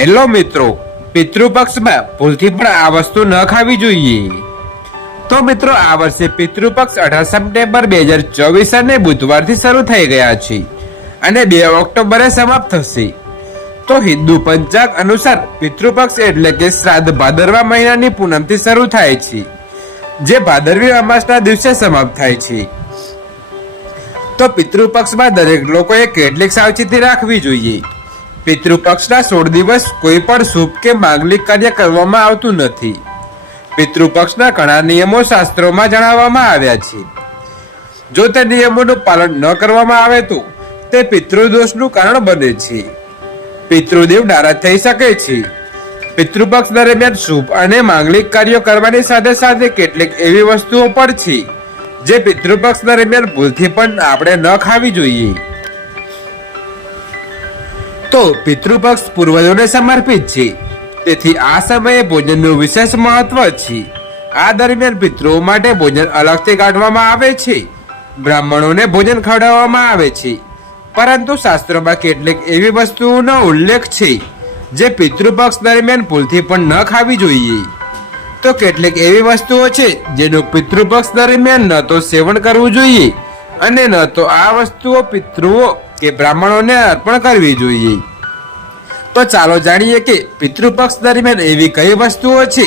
Hello મિત્રો, પિતૃપક્ષમાં ભૂલથી પણ આ વસ્તુ ન ખાવી જોઈએ. તો મિત્રો, આ વર્ષે પિતૃપક્ષ 18 સપ્ટેમ્બર 2024 અને બુધવારથી શરૂ થઈ ગયા છે અને 2 ઓક્ટોબરે સમાપ્ત થશે. તો હિન્દુ પંચાંગ અનુસાર પિતૃપક્ષ એટલે કે શ્રાદ્ધ ભાદરવા મહિનાની પૂનમથી શરૂ થાય છે, જે ભાદરવી અમાસના દિવસે સમાપ્ત થાય છે. તો પિતૃપક્ષમાં દરેક લોકોએ કેટલીક સાવચેતી રાખવી જોઈએ. પિતૃપક્ષના 16 દિવસ કોઈ પણ શુભ કે માંગલિક કાર્ય કરવામાં આવતું નથી. પિતૃપક્ષના ઘણા નિયમો શાસ્ત્રોમાં જણાવવામાં આવ્યા છે. જો તે નિયમોનું પાલન ન કરવામાં આવે તો તે પિતૃદોષનું કારણ બને છે. પિતૃદેવ નારાજ થઈ શકે છે. પિતૃપક્ષ દરમિયાન શુભ અને માંગલિક કાર્યો કરવાની સાથે સાથે કેટલીક એવી વસ્તુઓ પણ છે જે પિતૃપક્ષ દરમિયાન ભૂલથી પણ આપણે ન ખાવી જોઈએ. તો પિતૃપક્ષ પૂર્વજોને સમર્પિત છે, તેથી આ સમયે ભોજનનું વિશેષ મહત્વ છે. આ દરમિયાન પિતૃઓ માટે ભોજન અલગથી કાઢવામાં આવે છે. બ્રાહ્મણોને ભોજન ખવડાવવામાં આવે છે, પરંતુ શાસ્ત્રોમાં કેટલીક એવી વસ્તુઓનો ઉલ્લેખ છે જે પિતૃપક્ષ દરમિયાન ભૂલથી પણ ન ખાવી જોઈએ. તો કેટલીક એવી વસ્તુઓ છે જેનું પિતૃપક્ષ દરમિયાન ન તો સેવન કરવું જોઈએ અને ન તો આ વસ્તુઓ પિતૃઓ કે બ્રાહ્મણોને અર્પણ કરવી જોઈએ. તો ચાલો જાણીએ કે પિતૃપક્ષ દરમિયાન એવી કઈ વસ્તુઓ છે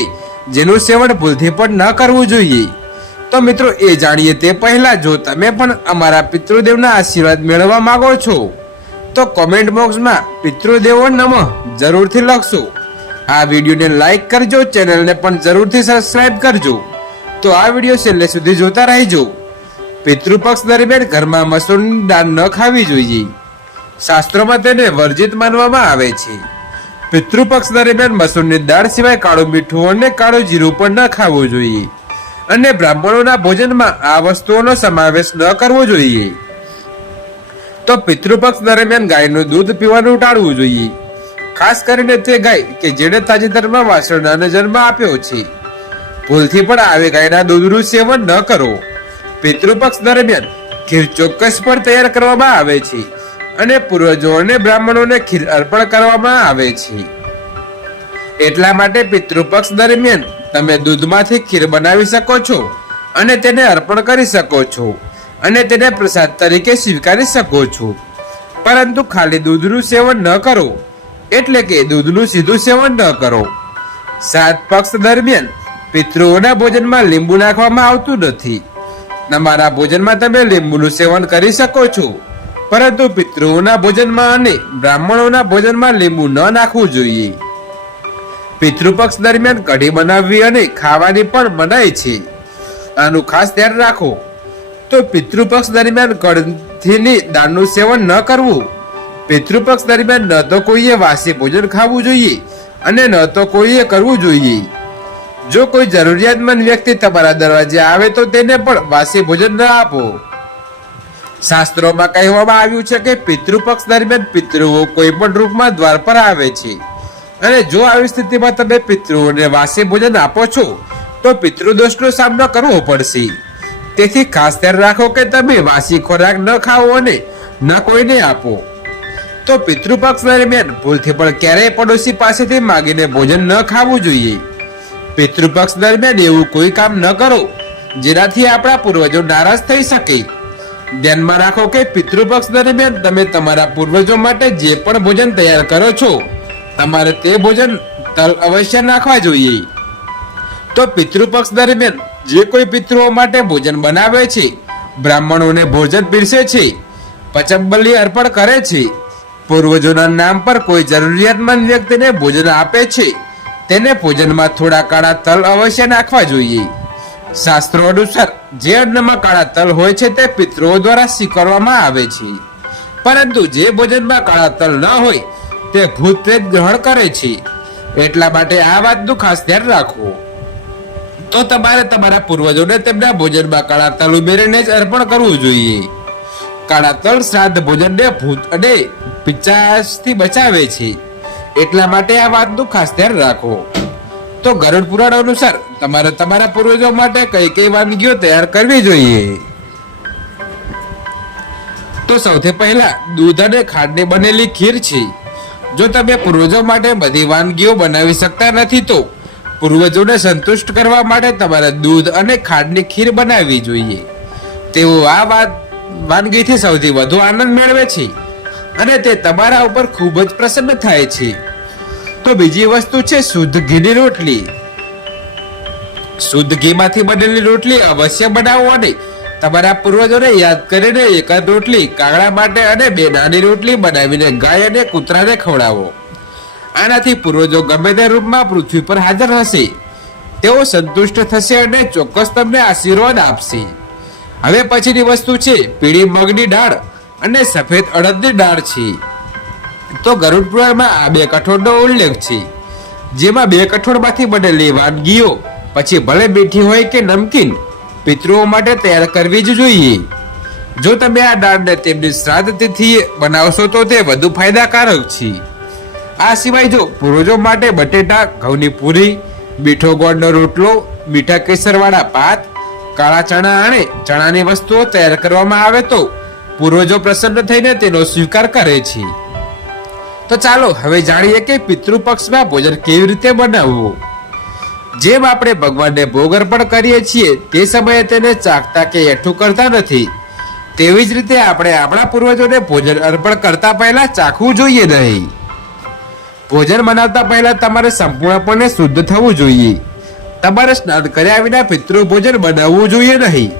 જેનું સેવન ભૂલથી પણ ન કરવું જોઈએ. તો મિત્રો, એ જાણીએ તે પહેલા જો તમે પણ અમારા પિતૃદેવના આશીર્વાદ મેળવવા માંગો છો તો કોમેન્ટ બોક્સમાં પિતૃદેવો નમઃ જરૂરથી લખશો. આ વિડીયોને લાઈક કરજો, ચેનલને પણ જરૂરથી સબસ્ક્રાઇબ કરજો. તો આ વિડીયો છેલ્લે સુધી જોતા રહેજો. પિતૃપક્ષ દરમિયાન ઘરમાં મસૂરની દાળ ન ખાવી જોઈએ. શાસ્ત્રોમાં તેને વર્જિત માનવામાં આવે છે. પિતૃપક્ષ દરમિયાન મસૂરની દાળ સિવાય કાળું મીઠું અને કાળું જીરું પણ ન ખાવું જોઈએ અને બ્રાહ્મણોના ભોજનમાં આ વસ્તુઓનો સમાવેશ ન કરવો જોઈએ. તો પિતૃપક્ષ દરમિયાન ગાયનું દૂધ પીવાનું ટાળવું જોઈએ, ખાસ કરીને તે ગાય કે જેણે તાજેતરમાં વાછરડાને જન્મ આપ્યો છે. ભૂલથી પણ આવી ગાયના દૂધનું સેવન ન કરો. પિતૃપક્ષ દરમિયાન ખીર ચોક્કસ પણ તૈયાર કરવામાં આવે છે અને પૂર્વજો અને બ્રાહ્મણોને ખીર અર્પણ કરવામાં આવે છે. એટલા માટે પિતૃપક્ષ દરમિયાન તમે દૂધમાંથી ખીર બનાવી શકો છો અને તેને અર્પણ કરી શકો છો અને તેને પ્રસાદ તરીકે સ્વીકારી શકો છો. પરંતુ ખાલી દૂધનું સેવન ન કરો, એટલે કે દૂધનું સીધું સેવન ન કરો. શ્રાદ્ધ પક્ષ દરમિયાન પિતૃઓના ભોજનમાં લીંબુ નાખવામાં આવતું નથી. તમારા ભોજનમાં તમે લીંબુનું સેવન કરી શકો છો, પરંતુ પિતૃઓના ભોજનમાં અને બ્રાહ્મણોના ભોજનમાં લીંબુ ન નાખવું જોઈએ. પિતૃપક્ષ દરમિયાન કઢી બનાવવી અને ખાવાની પણ મનાઈ છે, આનું ખાસ ધ્યાન રાખો. તો પિતૃપક્ષ દરમિયાન કઢીની દાળનું સેવન ન કરવું. પિતૃપક્ષ દરમિયાન ન તો કોઈએ વાસી ભોજન ખાવું જોઈએ અને ન તો કોઈએ કરવું જોઈએ. જો કોઈ જરૂરિયાતમંદ વ્યક્તિ તમારા દરવાજે આવે તો તેને પણ વાસી ભોજન ન આપો. શાસ્ત્રોમાં કહેવામાં આવ્યું છે કે પિતૃપક્ષ દરમિયાન પિતૃઓ કોઈ પણ રૂપમાં દ્વાર પર આવે છે અને જો આવી સ્થિતિમાં તમે પિતૃઓને વાસી ભોજન આપો છો તો પિતૃદોષનો સામનો કરવો પડશે. તેથી ખાસ ધ્યાન રાખો કે તમે વાસી ખોરાક ન ખાઓ અને ન કોઈને આપો. તો પિતૃપક્ષ દરમિયાન ભૂલથી પણ ક્યારેય પડોશી પાસેથી માંગીને ભોજન ન ખાવું જોઈએ. પિતૃપક્ષ દરમિયાન એવું કોઈ કામ ન કરો જેનાથી આપણા પૂર્વજો નારાજ થઈ શકે. ધ્યાનમાં રાખો કે પિતૃપક્ષ દરમિયાન તમે તમારા પૂર્વજો માટે જે પણ ભોજન તૈયાર કરો છો તમારે તે ભોજન તલ અવશ્ય નાખવા જોઈએ. તો પિતૃપક્ષ દરમિયાન જે કોઈ પિતૃઓ માટે ભોજન બનાવે છે, બ્રાહ્મણોને ભોજન પીરસે છે, પચમબલી અર્પણ કરે છે, પૂર્વજોના નામ પર કોઈ જરૂરિયાતમંદ વ્યક્તિને ભોજન આપે છે, તેને ભોજનમાં થોડા કાળા તલ અવશ્ય નાખવા જોઈએ. શાસ્ત્રો અનુસાર જે અન્નમાં કાળા તલ હોય છે તે પિતૃઓ દ્વારા સ્વીકારવામાં આવે છે, પરંતુ જે ભોજનમાં કાળા તલ ન હોય તે ભૂત પ્રેત ગ્રહણ કરે છે. એટલા માટે આ વાતનું ખાસ ધ્યાન રાખો. તો તમારે તમારા પૂર્વજોને તેમના ભોજનમાં કાળા તલ ઉમેરીને જ અર્પણ કરવું જોઈએ. કાળા તલ શ્રાદ્ધ ભોજનને ભૂત અને પિશાચથી બચાવે છે. એટલા માટે આ વાતનું ખાસ ધ્યાન રાખો. તો ગરુડ પુરાણ અનુસાર તમારે તમારા પૂર્વજો માટે કઈ કઈ વાનગીઓ તૈયાર કરવી જોઈએ. તો સૌથી પહેલા દૂધ અને ખાંડની બનેલી ખીર છે. જો તમે પૂર્વજો માટે બધી વાનગીઓ બનાવી શકતા નથી તો પૂર્વજોને સંતુષ્ટ કરવા માટે તમારે દૂધ અને ખાંડની ખીર બનાવવી જોઈએ. તેઓ આ વાનગીથી સૌથી વધુ આનંદ મેળવે છે અને તે તમારા ઉપર ખૂબ જ પ્રસન્ન થાય છે. તો બીજી વસ્તુ છે શુદ્ધ ઘીની રોટલી. શુદ્ધ ઘીમાંથી બનેલી રોટલી અવશ્ય બનાવો અને તમારા પૂર્વજોને યાદ કરીને એક જ રોટલી કાગડા માટે અને 2 નાની રોટલી બનાવીને ગાય અને કૂતરાને ખવડાવો. આનાથી પૂર્વજો ગમે તે રૂપમાં પૃથ્વી પર હાજર હશે તેઓ સંતુષ્ટ થશે અને ચોક્કસ તમને આશીર્વાદ આપશે. હવે પછીની વસ્તુ છે પીળી મગની દાળ અને સફેદ અડદની દાળ છે. તો ગરુડ પુરાણમાં આ 2 કઠોળનો ઉલ્લેખ છે, જેમાં 2 કઠોળમાંથી બનેલી વાનગીઓ પછી ભલે મીઠી હોય કે નમકીન પિતૃઓ માટે તૈયાર કરવી જ જોઈએ. જો તમે આ દાળને તેમની શ્રાદ્ધ તિથિ બનાવશો તો તે વધુ ફાયદાકારક છે. આ સિવાય જો પૂર્વજો માટે બટેટા, ઘઉંની પૂરી, મીઠો ગોળનો રોટલો, મીઠા કેસરવાળા ભાત, કાળા ચણા અને ચણાની વસ્તુઓ તૈયાર કરવામાં આવે તો પૂર્વજો પ્રસન્ન થઈને તેનો સ્વીકાર કરે છે. તો ચાલો હવે જાણીએ કે પિતૃપક્ષમાં ભોજન કેવી રીતે બનાવવું. જેમ આપણે ભગવાનને ભોગ અર્પણ કરીએ છીએ તે સમયે તેને ચાખતા કે એઠું કરતા નથી, તેવી જ રીતે આપણે આપણા પૂર્વજોને ભોજન અર્પણ કરતા પહેલા ચાખવું જોઈએ નહીં. ભોજન બનાવતા પહેલા તમારે સંપૂર્ણપણે શુદ્ધ થવું જોઈએ. તમારે સ્નાન કર્યા વિના પિતૃ ભોજન બનાવવું જોઈએ નહીં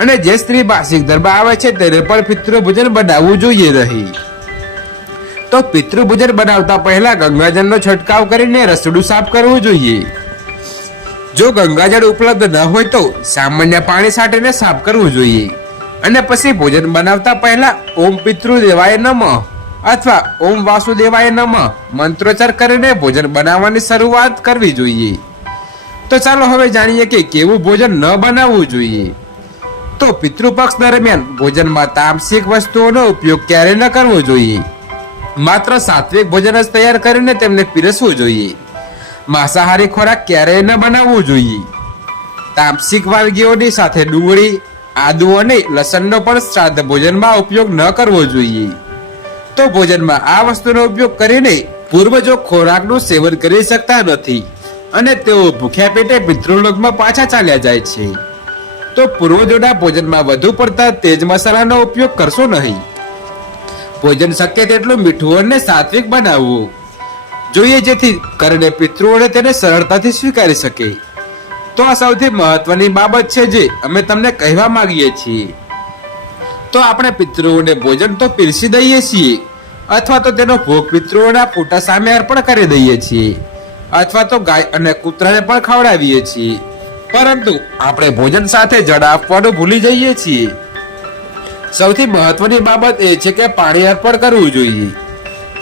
અને જે સ્ત્રી માસિક ધર્મ આવે છે તેને પણ પિતૃ ભોજન બનાવવું જોઈએ નહીં. તો પિતૃ ભોજન બનાવતા પહેલા ગંગાજળનો છંટકાવ કરીને રસોડું સાફ કરવું જોઈએ. જો ગંગાજળ ઉપલબ્ધ ન હોય તો સામાન્ય પાણી છાંટીને સાફ કરવું જોઈએ અને પછી ભોજન બનાવતા પહેલા ઓમ પિતૃદેવાય નમઃ અથવા ઓમ વાસુદેવાય નમઃ મંત્રોચ્ચાર કરીને ભોજન બનાવવાની શરૂઆત કરવી જોઈએ. તો ચાલો હવે જાણીએ કે કેવું ભોજન ન બનાવવું જોઈએ. તો પિતૃપક્ષ દરમિયાન ભોજનમાં તામસિક વસ્તુઓનો ઉપયોગ ક્યારે ન કરવો જોઈએ. માત્ર સાત્વિક ભોજન જ તૈયાર કરીને તેમને પીરસવું જોઈએ. માંસાહારી ખોરાક ક્યારેય ન બનાવવું જોઈએ. તામસિક વાનગીઓની સાથે ડુંગળી, આદુ અને લસણનો પણ શ્રાદ્ધ ભોજનમાં ઉપયોગ ન કરવો જોઈએ. તો ભોજનમાં આ વસ્તુનો ઉપયોગ કરીને પૂર્વજો ખોરાકનું સેવન કરી શકતા નથી અને તેઓ ભૂખ્યા પેટે પિતૃલોકમાં પાછા ચાલ્યા જાય છે. તો પૂર્વજોના ભોજનમાં વધુ પડતા તેજ મસાલાનો ઉપયોગ કરશો નહીં. ભોજન શક્ય તેટલું મીઠું અને સાત્વિક બનાવવું જોઈએ જેથી કરીને પિતૃઓને તેને સરળતાથી સ્વીકારી શકે. તો આ સૌથી મહત્વની બાબત છે જે અમે તમને કહેવા માંગીએ છીએ. તો આપણે પિતૃઓને ભોજન તો પીરસી દઈએ છીએ અથવા તો તેનો ભોગ પિતૃઓના ફોટા સામે અર્પણ કરી દઈએ છીએ અથવા તો ગાય અને કૂતરાને પણ ખવડાવીએ છીએ, પરંતુ આપણે ભોજન સાથે જળ આપવાનું ભૂલી જઈએ છીએ. સૌથી મહત્વની બાબત એ છે કે પાણી અર્પણ કરવું જોઈએ.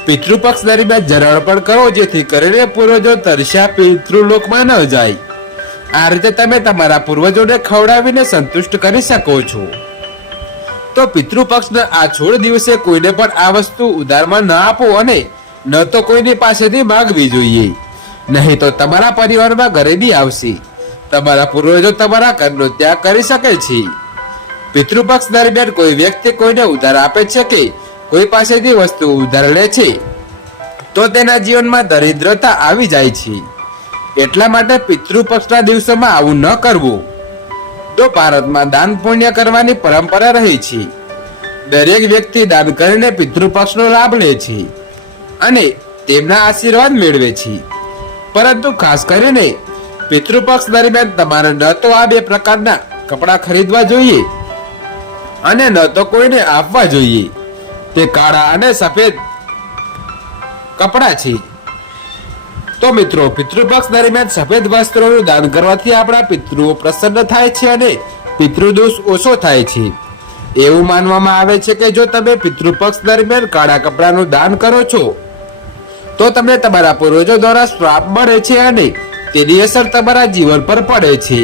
પિતૃપક્ષ દરમિયાન જળ અર્પણ કરો જેથી કરીને પૂર્વજો તરસ્યા પિતૃલોકમાં ન જાય. આ રીતે તમે તમારા પૂર્વજોને ખવડાવીને સંતુષ્ટ કરી શકો છો. તો પિતૃપક્ષના આ છોડ દિવસે કોઈને પણ આ વસ્તુ ઉધારમાં ન આપો અને ન તો કોઈની પાસેથી માંગવી જોઈએ, નહીં તો તમારા પરિવારમાં ગરીબી આવશે. તમારા પૂર્વજો તમારા ઘરનો ત્યાગ કરી શકે છે. પિતૃપક્ષ દરમિયાન કોઈ વ્યક્તિ કોઈને ઉધાર આપે છે કે કોઈ પાસેથી વસ્તુ ઉધાર લે છે તો તેના જીવનમાં દરિદ્રતા આવી જાય છે. એટલા માટે પિતૃપક્ષના દિવસોમાં આવું ન કરવું. તો ભારતમાં દાન પુણ્ય કરવાની પરંપરા રહી છે. દરેક વ્યક્તિ દાન કરીને પિતૃપક્ષનો લાભ લે છે અને તેમના આશીર્વાદ મેળવે છે. પરંતુ ખાસ કરીને પિતૃપક્ષ દરમિયાન તમારે ન તો આ 2 પ્રકારના કપડાં ખરીદવા જોઈએ અને ન તો કોઈને આપવા જોઈએ. તે કાળા અને સફેદ કપડાં છે. તો મિત્રો, પિતૃપક્ષ દરમિયાન સફેદ વસ્ત્રોનું દાન કરવાથી આપણા પિતૃઓ પ્રસન્ન થાય છે અને પિતૃદોષ ઓછો થાય છે. એવું માનવામાં આવે છે કે જો તમે પિતૃપક્ષ દરમિયાન કાળા કપડાનું દાન કરો છો તો તમને તમારા પૂર્વજો દ્વારા શ્રાપ મળે છે અને તેની અસર તમારા જીવન પર પડે છે.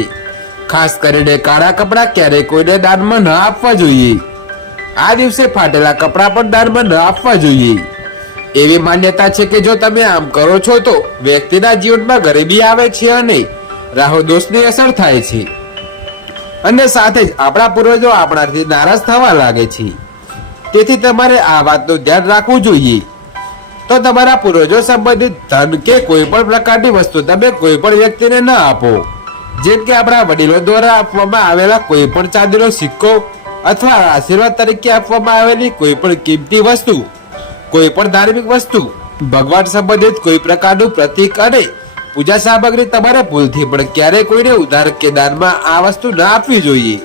ખાસ કરીને કાળા કપડાં ક્યારેય કોઈને દાનમાં ન આપવા જોઈએ. આ દિવસે ફાટેલા કપડાં પણ દાનમાં ન આપવા જોઈએ. એવી માન્યતા છે કે જો તમે આમ કરો છો તો વ્યક્તિના જીવનમાં ગરીબી આવે છે અને રાહુ દોષની અસર થાય છે અને સાથે જ આપણા પૂર્વજો આપણાથી નારાજ થવા લાગે છે. તેથી તમારે આ વાતનું ધ્યાન રાખવું જોઈએ. તો તો તમારા પૂર્વજો સંબંધિત ધન કે કોઈ પણ પ્રકારની વસ્તુ તમે કોઈ પણ વ્યક્તિને ન આપો. જેમ કે આપણા વડીલો દ્વારા આપવામાં આવેલા કોઈ પણ ચાંદીનો સિક્કો અથવા આશીર્વાદ તરીકે આપવામાં આવેલી કોઈ પણ કિંમતી વસ્તુ, કોઈ પણ ધાર્મિક વસ્તુ, ભગવાન સંબંધિત કોઈ પ્રકારનું પ્રતીક અને પૂજા સામગ્રી તમારે ભૂલથી પણ ક્યારેય કોઈને ઉધાર કે દાનમાં આ વસ્તુ ના આપવી જોઈએ.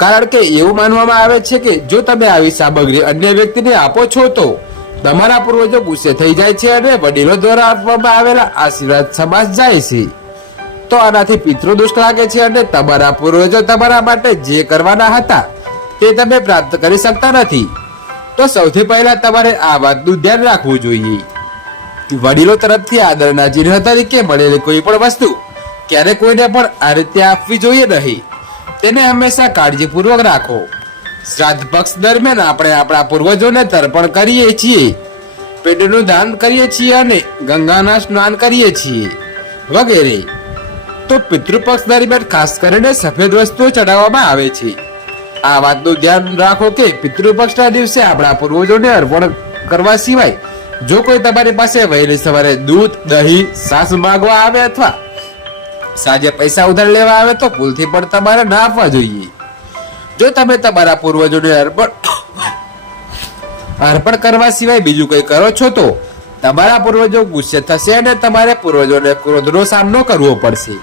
કારણ કે એવું માનવામાં આવે છે કે જો તમે આવી સામગ્રી અન્ય વ્યક્તિને આપો છો તો તમારા પૂર્વજો ગુસ્સે થઈ જાય છે અને વડીલો દ્વારા આપવામાં આવેલા આશીર્વાદ સમાસ જાય છે. તો આનાથી પિતૃદોષ લાગે છે અને તમારા પૂર્વજો તમારા માટે જે કરવાના હતા તે તમે પ્રાપ્ત કરી શકતા નથી. તો સૌથી પહેલા તમારે આ વાતનું ધ્યાન રાખવું જોઈએ. વડીલો તરફથી આદરના ચિહ્ન તરીકે મળેલી કોઈ પણ વસ્તુ ક્યારે કોઈને પણ આ રીતે આપવી જોઈએ નહીં. તેને હંમેશા કાળજીપૂર્વક રાખો. શ્રાદ્ધ પક્ષ દરમિયાન આપણે આપણા પૂર્વજોને તર્પણ કરીએ છીએ, પિંડનું દાન કરીએ છીએ અને ગંગાના સ્નાન કરીએ છીએ વગેરે. તો પિતૃપક્ષ દરમિયાન ખાસ કરીને સફેદ વસ્તુઓ ચડાવવામાં આવે છે. આ વાતનું ધ્યાન રાખો કે પિતૃપક્ષના દિવસે આપણા પૂર્વજોને અર્પણ કરવા સિવાય જો કોઈ તમારી પાસે વહેલી સવારે દૂધ, દહીં, છાશ માંગવા આવે અથવા સાંજે પૈસા ઉધાર લેવા આવે તો ભૂલથી પણ તમારે ના આપવા જોઈએ. જો તમે તમારા પૂર્વજોને અર્પણ કરવા સિવાય બીજું કંઈ કરો છો તો તમારા પૂર્વજો ગુસ્સે થશે અને તમારે પૂર્વજોને ક્રોધનો સામનો કરવો પડશે.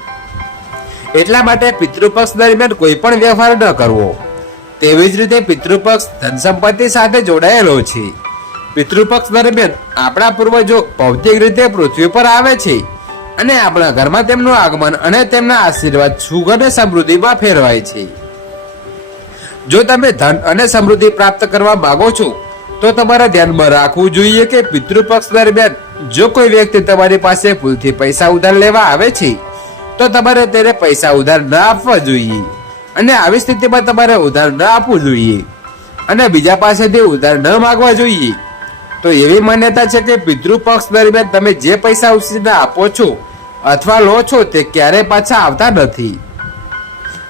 એટલા માટે પિતૃપક્ષ દરમિયાન કોઈ પણ વ્યવહાર ન કરવો. તેવી જ રીતે પિતૃપક્ષ ધન સંપત્તિ સાથે જોડાયેલો છે. પિતૃપક્ષ દરમિયાન આપણા પૂર્વજો ભૌતિક રીતે પૃથ્વી પર આવે છે અને આપણા ઘરમાં તેમનું આગમન અને તેમના આશીર્વાદ સુખ અને સમૃદ્ધિમાં ફેરવાય છે. જો તમે ધન અને સમૃદ્ધિ પ્રાપ્ત કરવા માંગો છો તો તમારે ધ્યાનમાં રાખવું જોઈએ કે પિતૃપક્ષ દરમિયાન જો કોઈ વ્યક્તિ તમારી પાસે ભૂલથી પૈસા ઉધાર લેવા આવે છે તો તમારે તેને પૈસા ઉધાર ના આપવા જોઈએ અને આવી સ્થિતિમાં તમારે ઉધાર ન આપવું જોઈએ અને બીજા પાસેથી ઉધાર ન માંગવા જોઈએ. તો એવી માન્યતા છે કે પિતૃપક્ષ દરમિયાન તમે જે પૈસા ઉછીને આપો છો અથવા લો છો તે ક્યારેય પાછા આવતા નથી,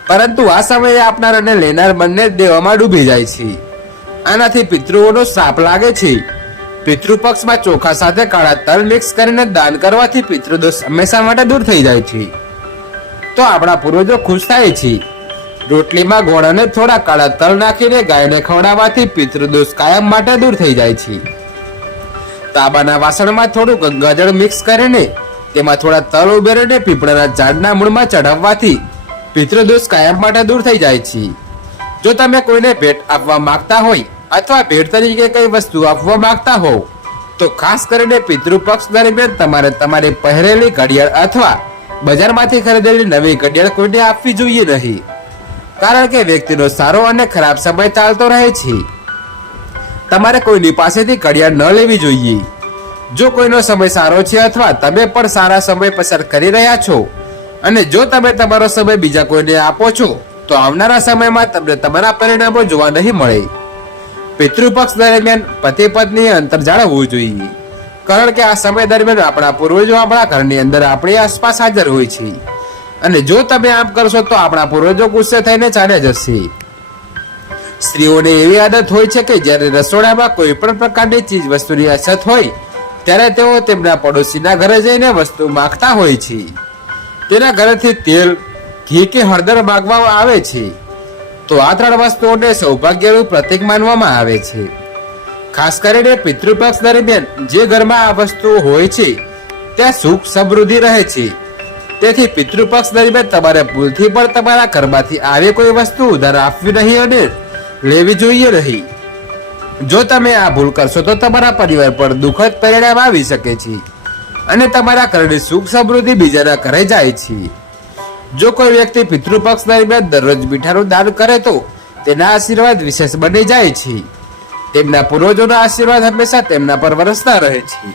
પરંતુ આ સમયે આપનાર અને લેનાર બંને દેવામાં ડૂબી જાય છે. આનાથી પિતૃઓનો શ્રાપ લાગે છે. પિતૃપક્ષમાં ચોખા સાથે કાળા તલ મિક્સ કરીને દાન કરવાથી પિતૃદોષ હંમેશા માટે દૂર થઈ જાય છે. તો આપણા પૂર્વજો ખુશ થાય છે. રોટલીમાં ગોળ અને થોડા કાળા તલ નાખીને ગાયને ખવડાવવાથી પિતૃદોષ કાયમ માટે દૂર થઈ જાય છે. તાંબાના વાસણમાં થોડું ગંગાજળ મિક્સ કરીને તેમાં થોડા તલ ઉમેરીને પીપળાના ઝાડના મૂળમાં ચઢાવવાથી પિતૃદોષ કાયમ માટે દૂર થઈ જાય છે. જો તમે કોઈને ભેટ આપવા માંગતા હોય અથવા ભેટ તરીકે કઈ વસ્તુ આપવા માંગતા હોવ તો ખાસ કરીને પિતૃપક્ષ દરમિયાન તમારે તમારી પહેરેલી ઘડિયાળ અથવા બજારમાંથી ખરીદેલી નવી ઘડિયાળ કોઈને આપવી જોઈએ નહીં, કારણ કે વ્યક્તિનો સારો અને ખરાબ સમય ચાલતો રહે છે. તમારે કોઈની પાસેથી ઘડિયાળ ન લેવી જોઈએ. જો કોઈનો સમય સારો છે અથવા તમે પણ સારા સમય પસાર કરી રહ્યા છો અને જો તમે તમારો સમય બીજા કોઈને આપો છો તો આવનારા સમયમાં તમને તમારા પરિણામો જોવા નહીં મળે. પિતૃપક્ષ દરમિયાન પતિ પત્ની અંતર જાળવવું જોઈએ, કારણ કે આ સમય દરમિયાન આપણા પૂર્વજો આપણા ઘરની અંદર આપણી આસપાસ હાજર હોય છે અને જો તમે આમ કરશો તો આપણા પૂર્વજો ગુસ્સે થઈને ચાલ્યા જશે. સ્ત્રીઓને એવી આદત હોય છે કે જ્યારે રસોડામાં કોઈ પણ પ્રકારની ચીજ વસ્તુની અછત હોય ત્યારે તેઓ તેમના પડોશીના ઘરે જઈને વસ્તુ માંગતા હોય છે. તેના ઘરેથી તેલ, ઘી કે હળદર માંગવામાં આવે છે. તો આ ત્રણ વસ્તુઓને સૌભાગ્યનું પ્રતીક માનવામાં આવે છે. ખાસ કરીને પિતૃપક્ષ દરમિયાન જે ઘરમાં આ વસ્તુઓ હોય છે ત્યાં સુખ સમૃદ્ધિ રહે છે. તેથી પિતૃપક્ષ દરમિયાન તમારે ભૂલથી પણ તમારા ઘરમાંથી આવી કોઈ વસ્તુ ઉધાર આપવી નહીં અને લેવી જોઈએ નહીં. જો તમે આ ભૂલ કરશો તો તમારા પરિવાર પર દુઃખદ પરિણામ આવી શકે છે અને તમારા ઘરની સુખ સમૃદ્ધિ બીજાના ઘરે જાય છે. જો કોઈ વ્યક્તિ પિતૃપક્ષ દરમિયાન દરરોજ મીઠાનું દાન કરે તો તેના આશીર્વાદ વિશેષ બની જાય છે. તેમના પૂર્વજોના આશીર્વાદ હંમેશા તેમના પર વરસતા રહે છે.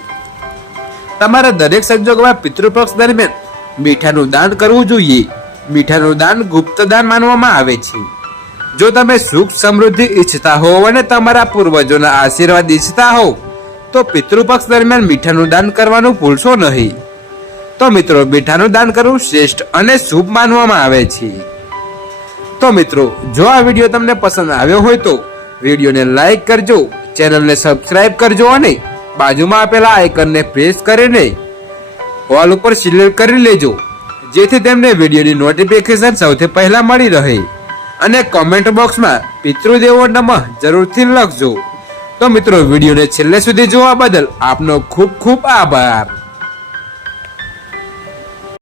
તમારે દરેક સંજોગોમાં પિતૃપક્ષ દરમિયાન મીઠાનું દાન કરવું જોઈએ. મીઠાનું દાન ગુપ્ત દાન માનવામાં આવે છે. જો તમે સુખ સમૃદ્ધિ ઈચ્છતા હોવ અને તમારા પૂર્વજોના આશીર્વાદ ઈચ્છતા હોવ તો પિતૃપક્ષ દરમિયાન મીઠાનું દાન કરવાનું ભૂલશો નહીં. તો મિત્રો, મીઠાનું દાન કરવું શ્રેષ્ઠ અને શુભ માનવામાં આવે છે. તો મિત્રો, જો આ વિડીયો તમને પસંદ આવ્યો હોય તો વિડીયોને લાઈક કરજો, ચેનલને સબસ્ક્રાઇબ કરજો અને બાજુમાં આપેલા આઇકનને પ્રેસ કરીને ઓલ ઉપર સિલેક્ટ કરી લેજો, જેથી તેમને વિડીયોની નોટિફિકેશન સૌથી પહેલા મળી રહે. અને કોમેન્ટ બોક્સમાં પિતૃદેવો નમઃ જરૂરથી લખજો. તો મિત્રો, વિડીયોને છેલ્લે સુધી જોવા બદલ આપનો ખૂબ ખૂબ આભાર.